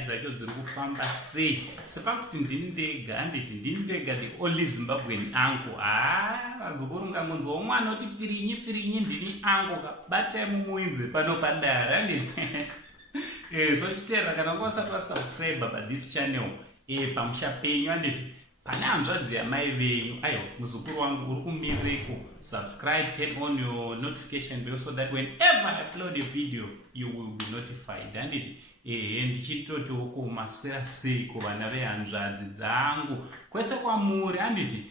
nyaya dzacho dziri kufamba sei. Sepakuti ndini ndega, handiti ndini ndega the only Zimbabwean uncle. Vazukuru ngangonzwa mwana kuti Firinyi ndini uncle batai mumuinze pano padare, handiti. So chitera kana usati wasubscribe pa this channel pamusha penyu, handiti pane hanzvadzi yamai venyu, aiwa muzukuru wangu uri kumirireko, subscribe, turn on your notification bell so that whenever I upload a video you will be notified, handiti. Ndichitotoko maswera sei kuvana vehanzvadzi dzangu kwese kwamuri, handiti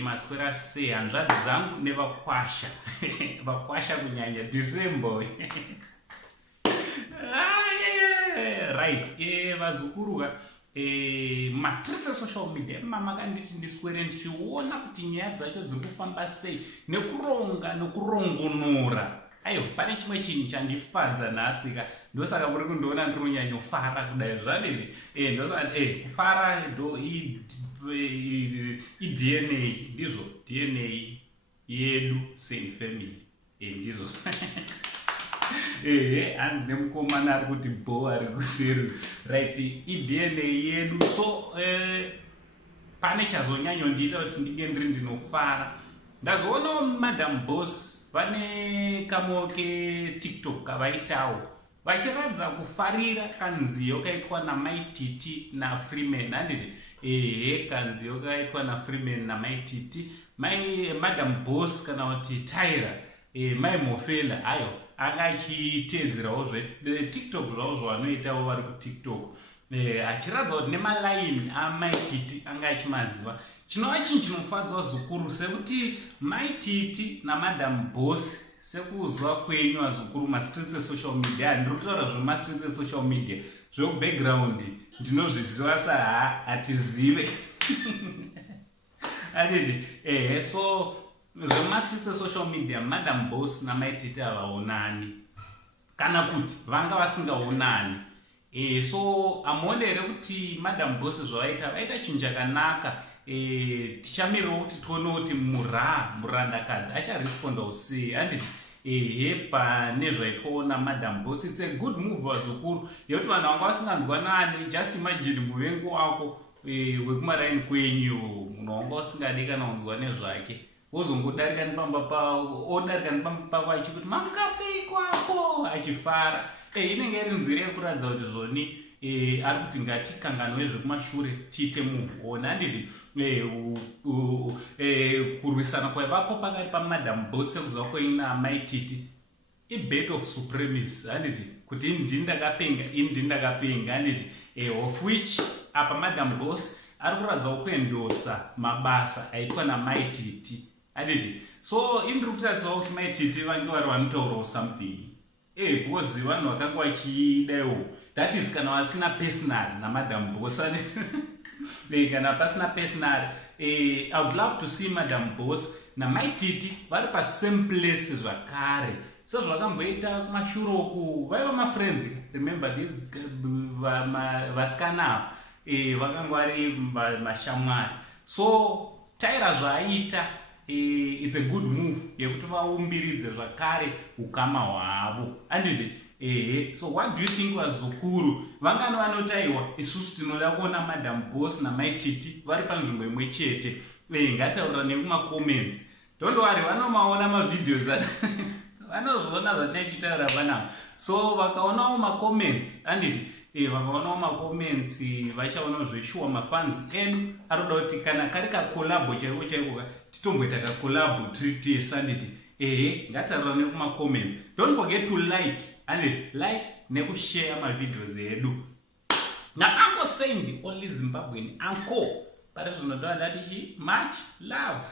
maswera sei hanzvadzi dzangu nevakwasha vakwasha kunyanya December. Right, vazukuru mastreets esocial media mamakanditi ndiswere ndichiona kuti nyaya dzacho dziri kufamba sei nekuronga nekurongonora. Aiwa pane chimwe chinhu chandifadza nhasika, ndosaka muri kundiona ndiri kunyanyofara kudai zvanditi kufara ndo iDNA ndizvo, DNA yedu same family ndizvo. Hanzi nemukomana ari kuti bo ari kuseri, right, iDNA yedu. So pane chazonyanyondiita kuti ndinge ndiri ndinofara. Ndazoonawo Madam Boss vane kamo ke TikTok kavaitawo vachiradza kufarira kanziyo kaitwa naMaititi naFreeman, handiti kanziyo kaitwa naFreeman naMaititi. Madam Boss kana kuti Tyra mai Mofela ayo anga achiteedzerawo TikTok zvavo zvavanoitawo vari kuTikTok, achiradza kuti nemalaini aMaititi anga achimaziva. Chinova chinhu chinofadza zukuru sekuti Maititi naMadam Boss sekuzwa kwenyu vazukuru mastreets esocial media. Ndiri kutaura zvemastreets esocial media zvebackground ndinozviziva hatizive. Handiti so zvemastreets esocial media Madam Boss naMaititi havaonani kana kuti vanga vasingaonani. So amuone here kuti Madam Boss zvavaita vaita chinhu chakanaka. Tichamirirawo kuti tione kuti murandakadzi acharespondawo sei, handiti pane zvaitwawo naMadam Boss. It's a good move vazukuru yekuti vanhu vanga vasinganzwanani. Just imagine muvengo wako wekumaraini kwenyu, munhu wanga usingadi kana kunzwa nezvake, wozongodarika nepamba pavo, odarika nepamba pavo achikuti mamukasei kwako achifara. Inenge iri nzira yekuratidza kuti zvoni ari kuti ngatikanganwe zvekumashure tiite move on, handiti. Kurwisana kwaivapo pakati paMadam Boss sekuziva kweina Maititi ibet of supremacy, handiti, kuti ini ndini ndakapenga, ini ndini ndakapenga, handiti. Of which apa Madam Boss ari kuradzawo kuendosa mabasa aitwa naMaititi, handiti. So ini ndiri kutarisawo kuti Maititi vange vari vanotaurawo something, because vanhu vakanga vachidaiwo, that is kana vasina personal naMadam Boss. Kana pasina personal, I would love to see Madam Boss naMaititi vari pa same place zvakare sezvakamboita kumashure uku. Vaiva mafriends, remember this vasikana vakanga vari mashamwari. So Tyra zvaaita it's a good move yekuti vaumbiridze zvakare ukama hwavo, handiti. So what do you think vazukuru vangano vanotaiwa isusu tinoda kuona Madam Boss naMaititi vari panzvimbo imwe chete? Ngataura nekumacomments. Don't worry, vanomaona mavideos vanozviona zvatinachitaura vanavo. So vakaonawo macomments, handiti, vakaonawo macomments vachaonawo zveshuwa mafans edu arikuda kuti kana kari kakolabo chaiko chaiko titomboita kakolabo tiri tese, handiti. Ngataura nekumacomments. Don't forget to like and like nekushare my videos edu. Now Uncle saying the only Zimbabwean uncle. But much love.